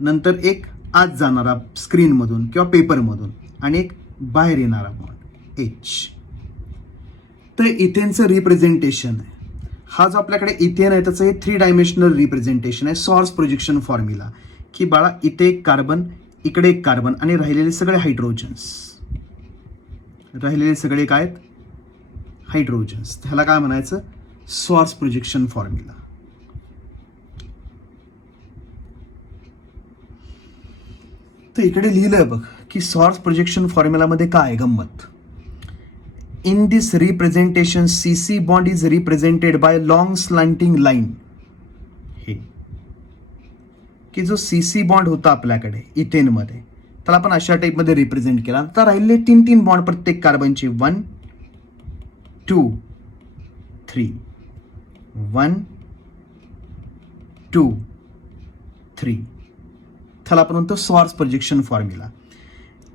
नंतर एक आत जाणारा स्क्रीनमधून किंवा पेपरमधून, आणि एक बाहेर येणारा बॉन्ड H. तर इथेनचं रिप्रेझेंटेशन आहे. हा जो आपल्याकडे इथेन आहे त्याचं हे 3 डायमेन्शनल रिप्रेझेंटेशन आहे, सॉर्स प्रोजेक्शन फॉर्म्युला. की बाळा इथे एक कार्बन, इकडे एक कार्बन, आणि राहिलेले सगळे हायड्रोजन्स, राहिलेले सगळे काय आहेत, हायड्रोजन्स. ह्याला काय म्हणायचं, सॉर्स प्रोजेक्शन फॉर्म्युला. तर इकडे लिहिलंय बघ, की सॉर्स प्रोजेक्शन फॉर्म्युलामध्ये काय आहे गंमत. In this representation, CC bond is represented by long slanting line. हे की जो CC बॉन्ड होता आपल्याकडे इथेनमध्ये, त्याला आपण अशा टाईपमध्ये रिप्रेझेंट केला. तर राहिले 3 बॉन्ड प्रत्येक कार्बनचे, 1 2 3, 1 2 3. त्याला आपण म्हणतो swords projection formula.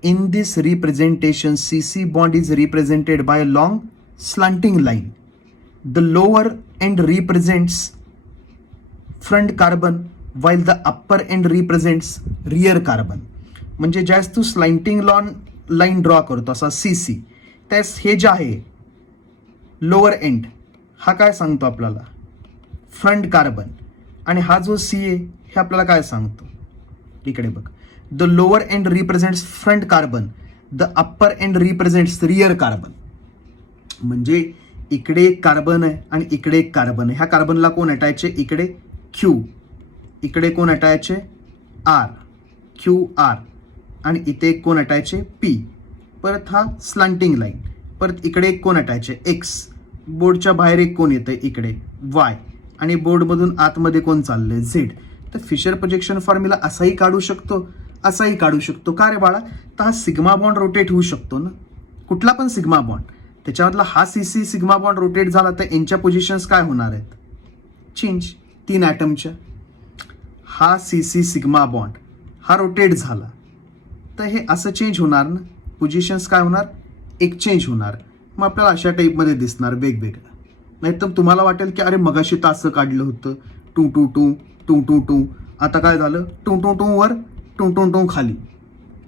In this representation, CC bond is represented by a long slanting line. The lower end represents front carbon while the upper end represents rear carbon. म्हणजे ज्यास तू स्लाइंटिंग लाईन ड्रॉ करतो असा CC, त्यास हे जे आहे lower end, हा काय सांगतो आपल्याला, फ्रंट कार्बन, आणि हा जो C आहे हे आपल्याला काय सांगतो, इकडे बघ, the lower end represents front carbon, the upper end represents rear carbon. म्हणजे इकडे एक कार्बन आहे आणि इकडे एक कार्बन आहे. ह्या कार्बनला कोण अटॅच आहे? इकडे क्यू, इकडे कोण अटॅच आहे? आर, क्यू आर, आणि इथे एक कोण अटॅच आहे? पी. परत हा स्लांटिंग लाईन. परत इकडे एक कोण अटॅच आहे? एक्स. बोर्डच्या बाहेर एक कोण येतंय? इकडे वाय, आणि बोर्डमधून आतमध्ये कोण चाललंय? झेड. तर फिशर प्रोजेक्शन फॉर्म्युला असाही काढू शकतो, असाही काढू शकतो. का रे बाळा? तर हा सिग्मा बॉन्ड रोटेट होऊ शकतो ना, कुठला पण सिग्मा बॉन्ड. त्याच्यामधला हा सीसी सिग्मा बॉन्ड रोटेट झाला तर यांच्या पोझिशन्स काय होणार आहेत? चेंज. 3 ॲटमच्या. हा सीसी सिग्मा बॉन्ड हा रोटेट झाला तर हे असं चेंज होणार ना, पोझिशन्स काय होणार? एक्सचेंज होणार. मग आपल्याला अशा टाईपमध्ये दिसणार वेगवेगळं. नाहीतर तुम्हाला वाटेल की अरे मगाशी तर असं काढलं होतं, 2 2 2 2 2 2, आता काय झालं? 2 2 2 वर, 2 2 2 खाली.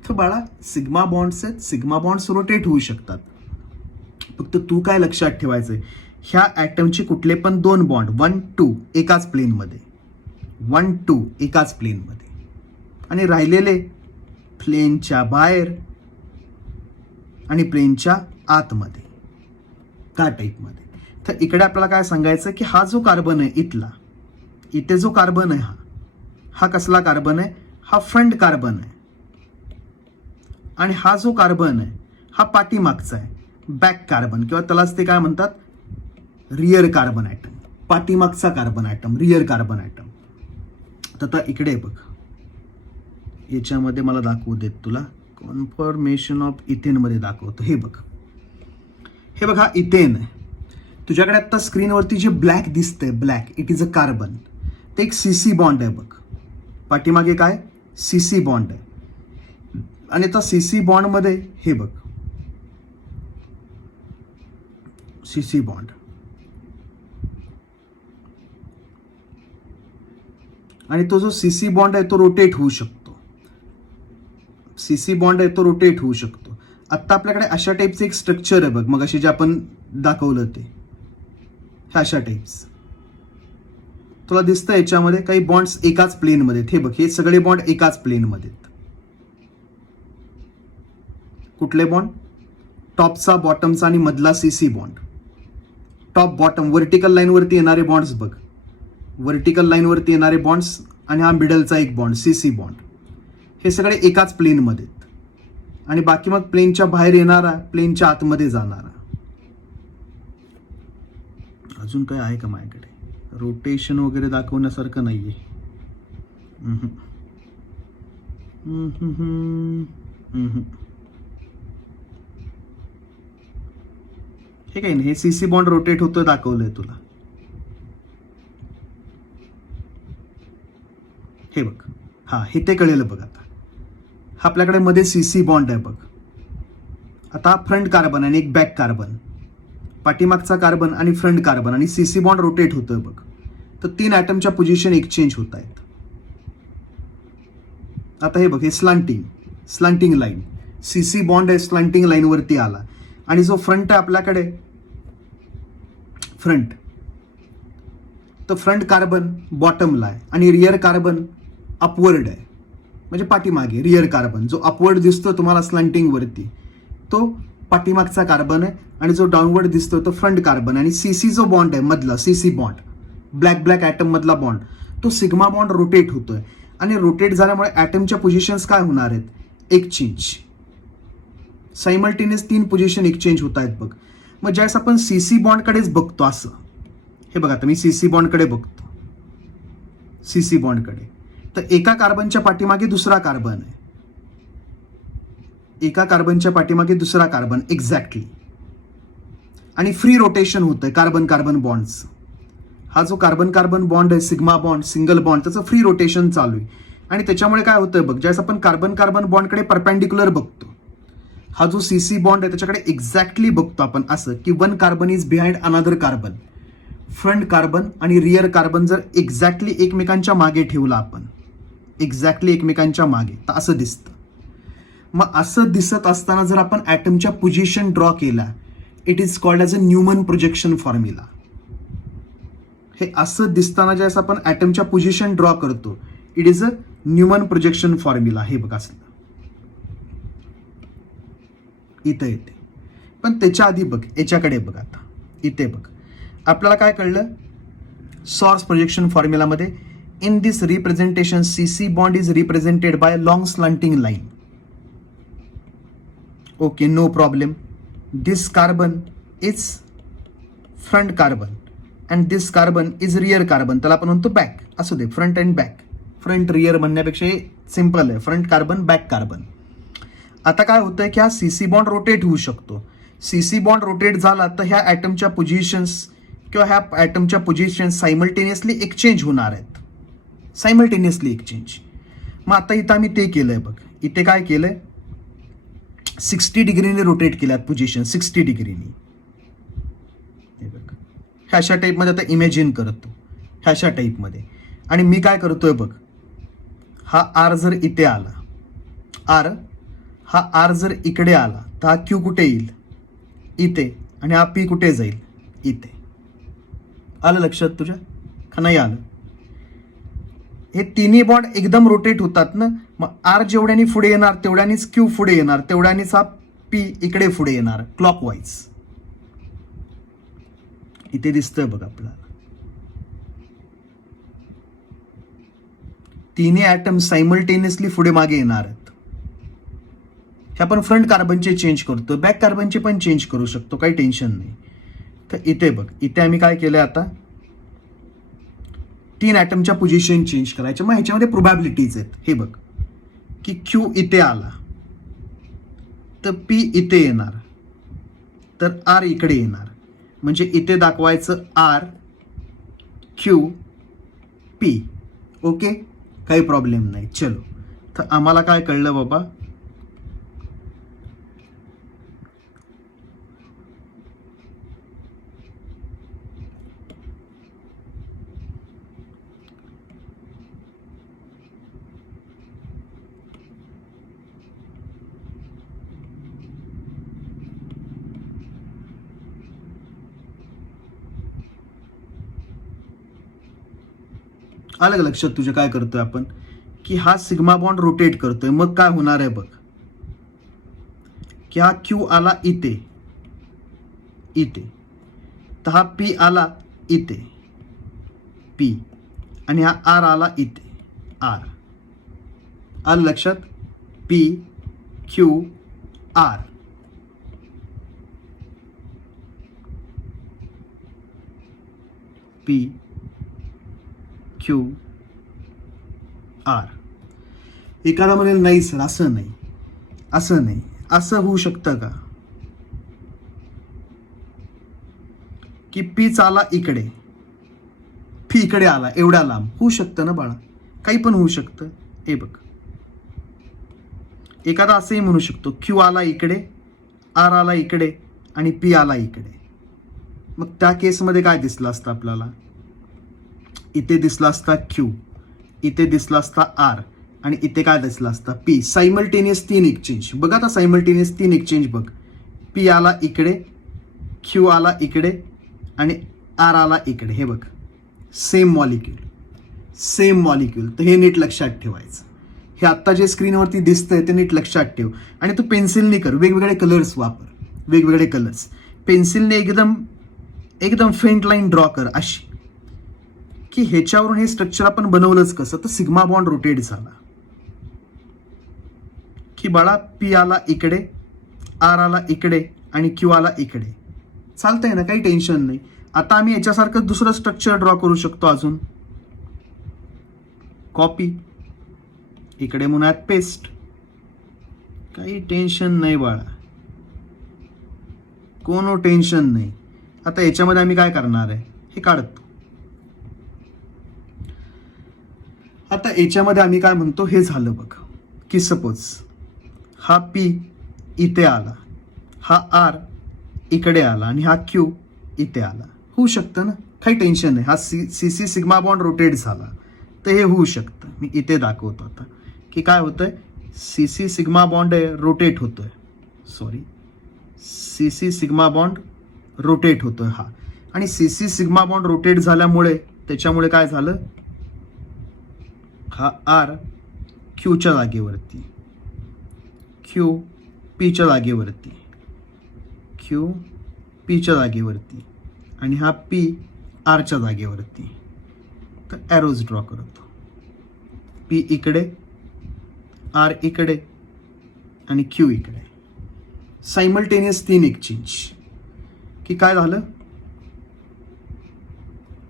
तर बाळा सिग्मा बॉन्ड्स आहेत, सिग्मा बॉन्ड्स रोटेट होऊ शकतात. फक्त तू काय लक्षात ठेवायचंय, ह्या ॲटमचे कुठले पण 2 बॉन्ड 1 2 एकाच प्लेनमध्ये, 1 2 एकाच प्लेनमध्ये, आणि राहिलेले प्लेनच्या बाहेर आणि प्लेनच्या आतमध्ये, त्या टाईपमध्ये. तर इकडे आपल्याला काय सांगायचं की हा जो कार्बन आहे इथला, इथे जो कार्बन आहे हा कसला कार्बन आहे? हा फ्रंट कार्बन आहे. आणि हा जो कार्बन आहे हा पाठीमागचा आहे, बॅक कार्बन, किंवा त्यालाच ते काय म्हणतात? Rear carbon atom. पाठीमागचा carbon atom, rear carbon atom. तर इकडे बघ, याच्यामध्ये मला दाखवू देत तुला, कॉन्फर्मेशन ऑफ इथेनमध्ये दाखवतो. हे बघ, हे बघ, हा इथेन आहे. तुझ्याकडे आता स्क्रीनवरती जे ब्लॅक दिसतंय, black, it is a carbon. ते एक सीसी बॉन्ड आहे बघ. पाठीमागे काय? सीसी बॉन्ड आहे. आणि त्या सीसी बॉन्डमध्ये हे बघ, सीसी बॉन्ड, आणि तो जो सीसी बॉन्ड आहे तो रोटेट होऊ शकतो. सीसी बॉन्ड आहे तो रोटेट होऊ शकतो. आत्ता आपल्याकडे अशा टाईपचं एक स्ट्रक्चर आहे बघ, मग अशी जे आपण दाखवलं ते, ह्या अशा टाईप्स तुला दिसतं. याच्यामध्ये काही बॉन्ड्स एकाच प्लेनमध्ये. हे बघ, हे सगळे बॉन्ड एकाच प्लेनमध्ये. कुठले बॉन्ड? टॉपचा, बॉटमचा आणि मधला CC bond. Top bottom vertical लाईनवरती येणारे बॉन्ड्स बघ, व्हर्टिकल लाईनवरती येणारे बॉन्ड्स, आणि हा मिडलचा एक बॉन्ड सीसी बॉन्ड. हे सगळे एकाच प्लेनमध्ये. आणि बाकी मग प्लेनच्या बाहेर येणारा, प्लेनच्या आतमध्ये जाणारा. अजून काय आहे का माझ्याकडे? रोटेशन वगैरे दाखवण्यासारखं नाहीये. हे काही नाही, हे सीसी बॉन्ड रोटेट होतं दाखवलंय तुला. हे बघ, हा, हे ते कळेल बघ. आता हा आपल्याकडे मध्ये सीसी बॉन्ड आहे बघ. आता हा फ्रंट कार्बन आणि एक बॅक कार्बन, पाठीमागचा कार्बन आणि फ्रंट कार्बन, आणि सीसी बॉन्ड रोटेट होतोय बघ. तर 3 ॲटमच्या पोझिशन एक्सचेंज होत आहेत. आता हे बघ, हे स्लांटिंग लाईन, सीसी बॉन्ड आहे, स्लांटिंग लाईनवरती आला. आणि जो फ्रंट आहे आपल्याकडे, फ्रंट, तर फ्रंट कार्बन बॉटमला आहे आणि रियर कार्बन अपवर्ड आहे, म्हणजे पाठीमागे. रियर कार्बन जो अपवर्ड दिसतो तुम्हाला स्लांटिंग वरती, तो पाठीमागचा कार्बन आहे, आणि जो डाऊनवर्ड दिसतो तो फ्रंट कार्बन. आणि सीसी जो बॉन्ड आहे मधला, सीसी बॉन्ड, ब्लॅक ॲटम मधला बॉन्ड, तो सिग्मा बॉन्ड रोटेट होतोय. आणि रोटेट झाल्यामुळे ॲटमच्या पोझिशन्स काय होणार आहेत? एक्सचेंज. सायमल्टेनियस 3 पोझिशन एक्सचेंज होत आहेत बघ. मग ज्यावेळेस आपण सीसी बॉन्डकडेच बघतो, असं हे बघा, आता मी सीसी बॉन्डकडे बघतो, सीसी बॉन्डकडे, तर एका कार्बनच्या पाठीमागे दुसरा कार्बन आहे, एका कार्बनच्या पाठीमागे दुसरा कार्बन एक्झॅक्टली. आणि फ्री रोटेशन होतंय कार्बन कार्बन बॉन्ड्स. हा जो कार्बन कार्बन बॉन्ड आहे, सिग्मा बॉन्ड, सिंगल बॉन्ड, त्याचं फ्री रोटेशन चालू आहे. आणि त्याच्यामुळे काय होतंय बघ, ज्यावेळेस आपण कार्बन कार्बन बॉन्डकडे परपेंडिक्युलर बघतो, हा जो सीसी बॉन्ड आहे त्याच्याकडे एक्झॅक्टली बघतो आपण, असं की 1 carbon is behind another carbon. Front carbon आणि रियर कार्बन जर एक्झॅक्टली एकमेकांच्या मागे ठेवला आपण, एक्झॅक्टली एकमेकांच्या मागे, तर असं दिसतं. मग असं दिसत असताना जर आपण ॲटमच्या पोझिशन ड्रॉ केला, it is called as a Newman projection formula. हे असं दिसताना ज्यावेळेस आपण ॲटमच्या पोझिशन ड्रॉ करतो, it is a Newman projection formula. हे बघा, असलं इथं येते. पण त्याच्या आधी बघ, याच्याकडे बघ. आता इथे बघ आपल्याला काय कळलं सॉर्स प्रोजेक्शन फॉर्म्युलामध्ये in this representation CC bond is represented by long slanting line. Okay, no problem. This carbon is front carbon and this carbon is rear carbon. त्याला आपण म्हणतो बॅक. असू दे, front and back. Front rear म्हणण्यापेक्षा हे simple आहे, front carbon back carbon. आता काय होतंय की हा सीसी बॉन्ड रोटेट होऊ शकतो. सीसी बॉन्ड रोटेट झाला तर ह्या ॲटमच्या पोझिशन्स किंवा ह्या ॲटमच्या पोझिशन्स सायमल्टेनियसली एक्सचेंज होणार आहेत. Simultaneously exchange. मग आता इथं आम्ही ते केलंय बघ. इथे काय केलंय 60 डिग्रीने रोटेट केल्यात पोझिशन 60 डिग्रीनी. हे बघ ह्याशा टाईपमध्ये आता इमॅजिन करतो ह्याशा टाईपमध्ये. आणि मी काय करतोय बघ हा आर जर इथे आला आर जर इकडे आला तर हा क्यू कुठे येईल इथे आणि हा पी कुठे जाईल इथे. आलं लक्षात तुझ्या का नाही आलं. हे तिन्ही बॉन्ड एकदम रोटेट होतात ना. मग आर जेवढ्यानी पुढे येणार तेवढ्यानीच क्यू पुढे येणार तेवढ्यानीच हा पी इकडे पुढे येणार क्लॉकवाईज. इथे दिसतंय बघ आपल्याला तिन्ही ॲटम सायमल्टेनियसली पुढे मागे येणार आहेत. हे आपण फ्रंट कार्बनचे चेंज करतो, बॅक कार्बनचे पण चेंज करू शकतो, काही टेन्शन नाही. तर इथे बघ इथे आम्ही काय केलंय आता 3 ॲटमच्या पोझिशन चेंज करायच्या. मग ह्याच्यामध्ये प्रोबॅबिलिटीज आहेत. हे बघ की क्यू इथे आला तर पी इथे येणार तर आर इकडे येणार. म्हणजे इथे दाखवायचं आर क्यू पी. ओके, काही प्रॉब्लेम नाही. चलो, तर आम्हाला काय कळलं बाबा अलग लक्षात तुझ्या काय करतोय आपण की हा सिग्मा बॉन्ड रोटेट करतोय. मग काय होणार आहे बघ की हा क्यू आला इथे तर हा पी आला इथे पी आणि हा आर आला इथे आर. आलं लक्षात. P Q R. P Q R. एखादा म्हणेल नाही सर असं नाही असं होऊ शकतं का की पी आला इकडे पी इकडे आला एवढ्या लांब. होऊ शकतं ना बाळा, काही पण होऊ शकतं. हे बघ एखादा असंही म्हणू शकतो क्यू आला इकडे आर आला इकडे आणि पी आला इकडे. मग त्या केसमध्ये काय दिसलं असतं आपल्याला इथे दिसला असता क्यू इथे दिसला असता आर आणि इथे काय दिसला असता पी. Simultaneous 3 exchange. बघा आता सायमल्टेनियस 3 एक्सचेंज बघ. पी आला इकडे क्यू आला इकडे आणि आर आला इकडे. हे बघ सेम मॉलिक्यूल. तर हे नीट लक्षात ठेवायचं. हे आत्ता जे स्क्रीनवरती दिसतंय ते नीट लक्षात ठेव. आणि तू पेन्सिलने कर, वेगवेगळे कलर्स वापर, वेगवेगळे कलर्स. पेन्सिलने एकदम फेंट लाईन ड्रॉ कर अशी की ह्याच्यावरून हे स्ट्रक्चर आपण बनवलंच कसं तर सिग्मा बॉन्ड रोटेट झाला की बाळा पी आला इकडे आर आला इकडे आणि क्यू आला इकडे. चालतंय ना, काही टेन्शन नाही. आता आम्ही याच्यासारखं दुसरं स्ट्रक्चर ड्रॉ करू शकतो अजून. कॉपी इकडे म्हणूयात पेस्ट. काही टेन्शन नाही बाळा, कोनो टेन्शन नाही. आता याच्यामध्ये आम्ही काय करणार आहे हे काढतो. आता याच्यामध्ये आम्ही काय म्हणतो हे झालं बघ की सपोज हा पी इथे आला हा आर इकडे आला आणि हा क्यू इथे आला. होऊ शकतं ना, काही टेन्शन नाही. हा सी सिग्मा बॉन्ड रोटेट झाला तर हे होऊ शकतं. मी इथे दाखवतो आता की काय होतंय. सी सिग्मा बॉन्ड रोटेट होतोय. सी सिग्मा बॉन्ड रोटेट होतोय हा. आणि सी सिग्मा बॉन्ड रोटेट झाल्यामुळे त्याच्यामुळे काय झालं हा आर क्यूच्या जागेवरती क्यू पीच्या जागेवरती क्यू पीच्या जागेवरती आणि हा पी आरच्या जागेवरती. तर ॲरोज ड्रॉ करतो. पी इकडे, आर इकडे आणि क्यू इकडे. सायमल्टेनियस 3 एक्सचेंज की काय झालं,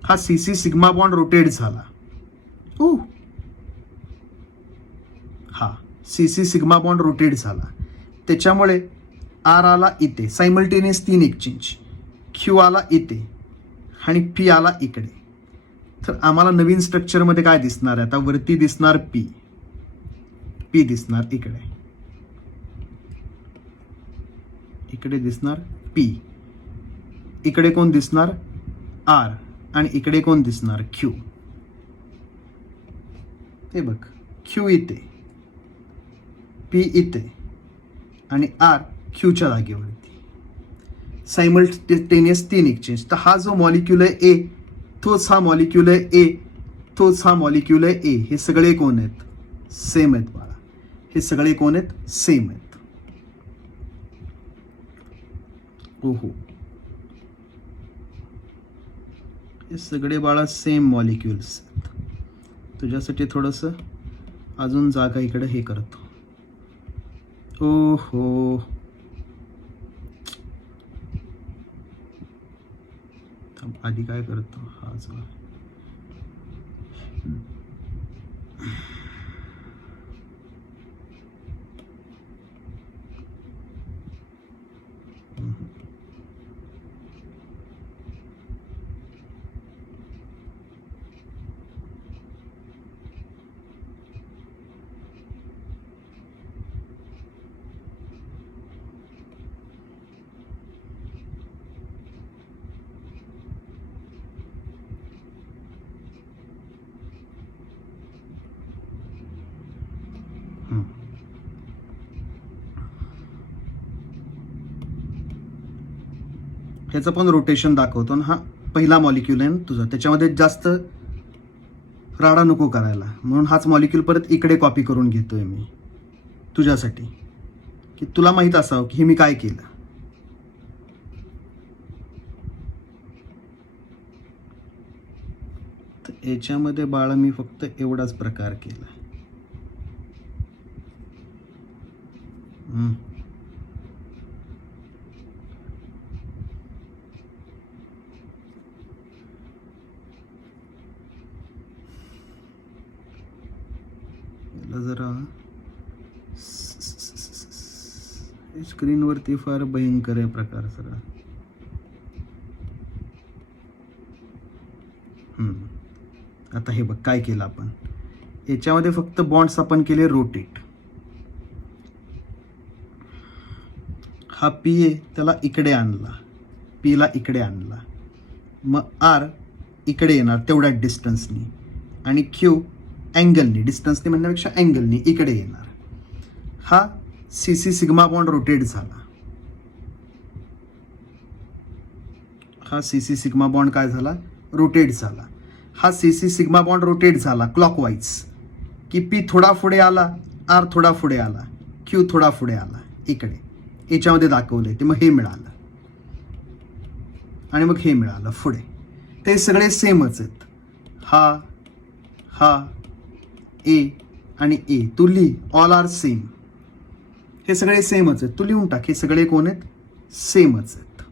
हा सीसी सिग्मा बॉन्ड रोटेट झाला. हा सीसी सिग्मा बॉन्ड रोटेट झाला, त्याच्यामुळे आर आला इथे. Simultaneous 3 exchange. क्यू आला इथे आणि पी आला इकडे. तर आम्हाला नवीन स्ट्रक्चरमध्ये काय दिसणार आहे आता, वरती दिसणार पी, पी दिसणार इकडे, इकडे दिसणार पी, इकडे कोण दिसणार आर आणि इकडे कोण दिसणार क्यू. हे बघ, क्यू इथे, पी इथे आणि आर क्यूच्या जागेवरती. Simultaneous 3 exchange. तर हा जो मॉलिक्यूल आहे ए, तोच हा मॉलिक्यूल आहे ए, तोच हा मॉलिक्यूल आहे ए. हे सगळे कोण आहेत, सेम आहेत बाळा. हे सगळे कोण आहेत, सेम आहेत. ओहो, हे सगळे बाळा सेम मॉलिक्युल्स आहेत. तुझ्यासाठी थोडंसं अजून जागा इकडे हे करतो. ओहो, आधी काय करतो, हा जो ह्याचं पण रोटेशन दाखवतो ना. हा पहिला मॉलिक्यूल आहे ना तुझा, त्याच्यामध्ये जास्त राडा नको करायला, म्हणून हाच मॉलिक्यूल परत इकडे कॉपी करून घेतोय मी तुझ्यासाठी, की तुला माहित असावं की हे मी काय केलं. तर याच्यामध्ये बाळा मी फक्त एवढाच प्रकार केला. जरा स्क्रीनवरती फार भयंकर आहे प्रकार सगळा. आता हे बघ काय केलं आपण, याच्यामध्ये फक्त बॉन्ड्स आपण केले रोटेट. हा पी आहे त्याला इकडे आणला, पीला इकडे आणला, मग आर इकडे येणार तेवढ्या डिस्टन्सनी आणि क्यू अँगलनी, डिस्टन्सनी म्हणण्यापेक्षा अँगलनी इकडे येणार. हा सीसी सिग्मा बॉन्ड रोटेट झाला. हा सीसी सिग्मा बॉन्ड काय झाला, रोटेट झाला. हा सीसी सिग्मा बॉन्ड रोटेट झाला क्लॉकवाईज, की पी थोडा पुढे आला, आर थोडा पुढे आला, क्यू थोडा पुढे आला इकडे. याच्यामध्ये दाखवले ते, मग हे मिळालं आणि मग हे मिळालं पुढे. ते सगळे सेमच आहेत. हा हा ए आणि ए, तू लिही ऑल आर सेम. हे सगळे सेमच आहेत, तू लिहून टाक. हे सगळे कोण आहेत, सेमच आहेत.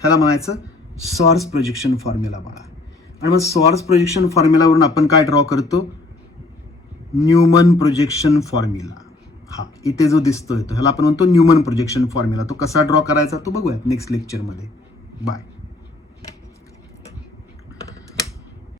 ह्याला म्हणायचं सॉर्स प्रोजेक्शन फॉर्म्युला बाळा. आणि मग सॉर्स प्रोजेक्शन फॉर्म्युलावरून आपण काय ड्रॉ करतो, न्यूमन प्रोजेक्शन फॉर्म्युला. हा इथे जो दिसतोय तो ह्याला आपण म्हणतो न्यूमन प्रोजेक्शन फॉर्म्युला. तो कसा ड्रॉ करायचा तो बघूयात नेक्स्ट लेक्चरमध्ये. बाय.